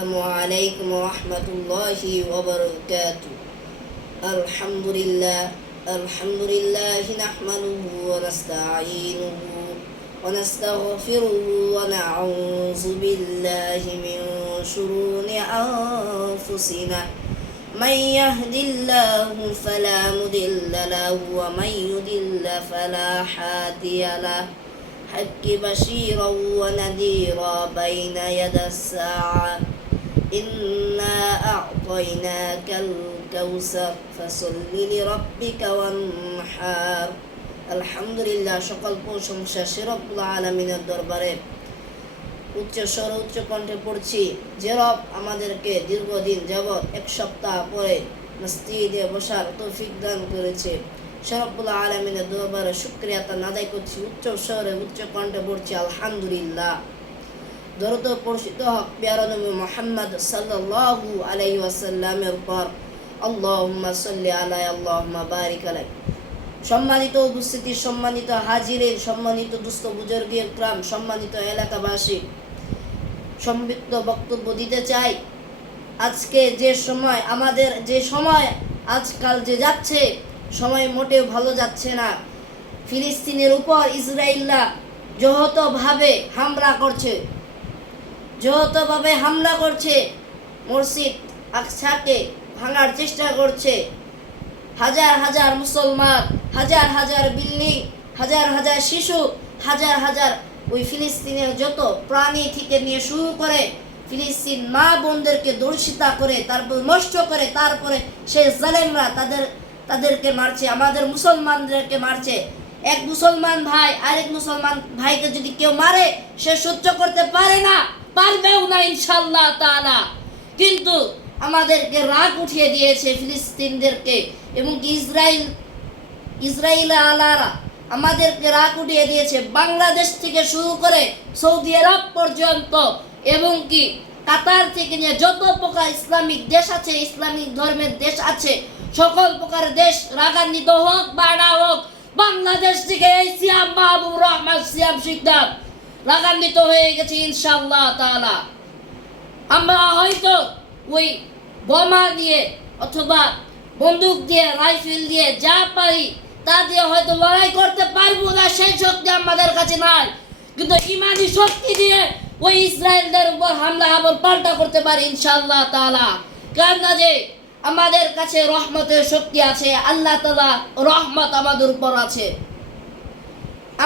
السلام عليكم ورحمة الله وبركاته. الحمد لله نحمده ونستعينه ونستغفره ونعوذ بالله من شرور أنفسنا من يهد الله فلا مضل له ومن يضلل فلا هادي له حق بشيرا ونذيرا بين يدي الساعة إنا أعطيناك الكوثر فصل لربك وانحر. আলহামদুলিল্লাহ, সকল প্রশংসা সে রব্বুল আলামিনের দরবারে। উচ্চ স্বরে উচ্চ কণ্ঠে পড়ছি যে রব আমাদেরকে দীর্ঘদিন যাবৎ এক সপ্তাহ পরে মসজিদে বসার তৌফিক দান করেছে। সে রব্বুল আলামিনের দরবারে শুকরিয়া আদায় করছি। উচ্চ স্বরে উচ্চ কণ্ঠে পড়ছি আলহামদুলিল্লাহ। দরুদ পড়িত হক প্যারা নবী মুহাম্মদ সাল্লাল্লাহু আলাইহি ওয়াসাল্লামের উপর। আল্লাহুম্মা সাল্লি আলা আল্লাহুম্মা বারিক আলাই। সম্মানিত উপস্থিতি, সম্মানিত হাজিরিন, সম্মানিত দুস্থ বুজুর্গ ইকরাম, সম্মানিত এলাকাবাসী, সংক্ষিপ্ত বক্তব্য দিতে চাই। আজকে যে সময় আমাদের আজকাল যে যাচ্ছে, সময় মোটেও ভালো যাচ্ছে না। ফিলিস্তিনের উপর ইসরায়েলরা যৌথভাবে হামলা করছে, মসজিদ আকসাকে ভাঙার চেষ্টা করছে। হাজার হাজার মুসলমান, হাজার হাজার বিল্ডিং, হাজার হাজার শিশু, হাজার হাজার ওই ফিলিস্তিনের যত প্রাণী থেকে নিয়ে শুরু করে ফিলিস্তিন মা বোনদেরকে দর্শিতা করে, তারপর নষ্ট করে, তারপরে সেই জালেমরা তাদেরকে মারছে, আমাদের মুসলমানদেরকে মারছে। এক মুসলমান ভাই আরেক মুসলমান ভাইকে যদি কেউ মারে, সে সহ্য করতে পারবেও না ইনশাআল্লাহ তাআলা। কিন্তু আমাদেরকে রাগ উঠিয়ে দিয়েছে ফিলিস্তিনদেরকে, এবং ইসরায়েল আলারা আমাদেরকে রাগ উঠিয়ে দিয়েছে। বাংলাদেশ থেকে শুরু করে সৌদি আরব পর্যন্ত, এবং কি কাতার থেকে নিয়ে যত প্রকার ইসলামিক দেশ আছে, ইসলামিক ধর্মের দেশ আছে, সকল প্রকার দেশ রাগান্বিত হোক বা না হোক, বাংলাদেশ থেকে এই সিয়াম মাহবুব রহমান সিয়াম শিকদার রাগান্বিত হয়ে গেছে ইনশাআল্লাহ তাআলা। আমরা হয়তো ওই বোমা দিয়ে অথবা বন্দুক দিয়ে, রাইফেল দিয়ে, যা পারি তা দিয়ে হয়তো লড়াই করতে পারবো না, সেই শক্তি আমাদের কাছে নাই। কিন্তু ইমানি শক্তি দিয়ে ওই ইসরায়েলদের উপর হামলা আবার পাল্টা করতে পারি ইনশাআল্লাহ তাআলা। কারণ যে আমাদের কাছে রহমতের শক্তি আছে, আল্লাহ তাআলা রহমত আমাদের উপর আছে।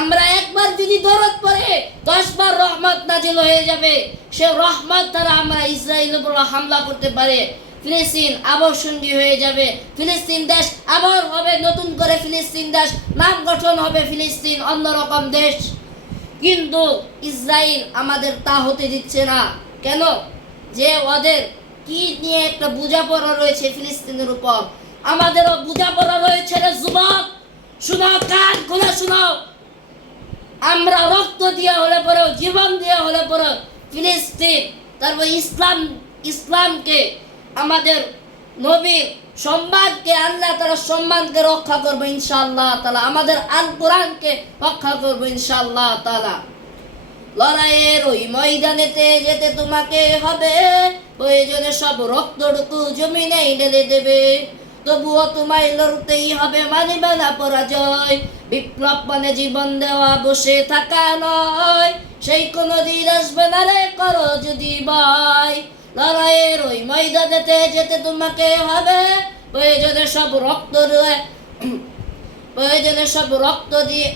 আমরা একবার যদি দরদ পড়ে 10 বার রহমত নাজিল হয়ে যাবে। সে রহমত দ্বারা আমরা ইসরায়েলের উপর হামলা করতে পারে। ফিলিস্তিন আবার সন্ধি হয়ে যাবে, ফিলিস্তিন দেশ আবার হবে নতুন করে, ফিলিস্তিন দেশ নাম গঠন হবে, ফিলিস্তিন অন্যরকম দেশ। কিন্তু ইসরায়েল আমাদের তা হতে দিচ্ছে না। কেন? যে ওদের কি নিয়ে একটা বোঝাপড়া রয়েছে ফিলিস্তিনের উপর, আমাদেরও বোঝাপড়া রয়েছে রে যুবক। শোনাও, কান খুলে শোনাও। আমরা রক্ত দিয়ে হলে পরেও, জীবন দিয়ে হলে পরেও ফিলিস্তিন, তারপর ইসলামকে, আমাদের নবীর সম্মানকে, আল্লাহ তাআলা সম্মানকে রক্ষা করবে ইনশাআল্লাহ তাআলা। আমাদের আল কোরআনকে রক্ষা করবে ইনশাআল্লাহ তাআলা। লড়াইয়ের ওই ময়দানেতে যেতে তোমাকে হবে, প্রয়োজনে সব রক্তটুকু জমিনে ঢেলে দেবে। তবুও তোমায় লড়তেই হবে, মানিবে না পরাজয়। বিপ্লব মানে জীবন দেওয়া, বসে থাকা নয়। সেই কোনদিন আসবে না রে, করো যদি ভয়। লড়াইয়ের ওই ময়দানেতে যেতে তোমাকে হবে, প্রয়োজনে সব রক্ত দিয়ে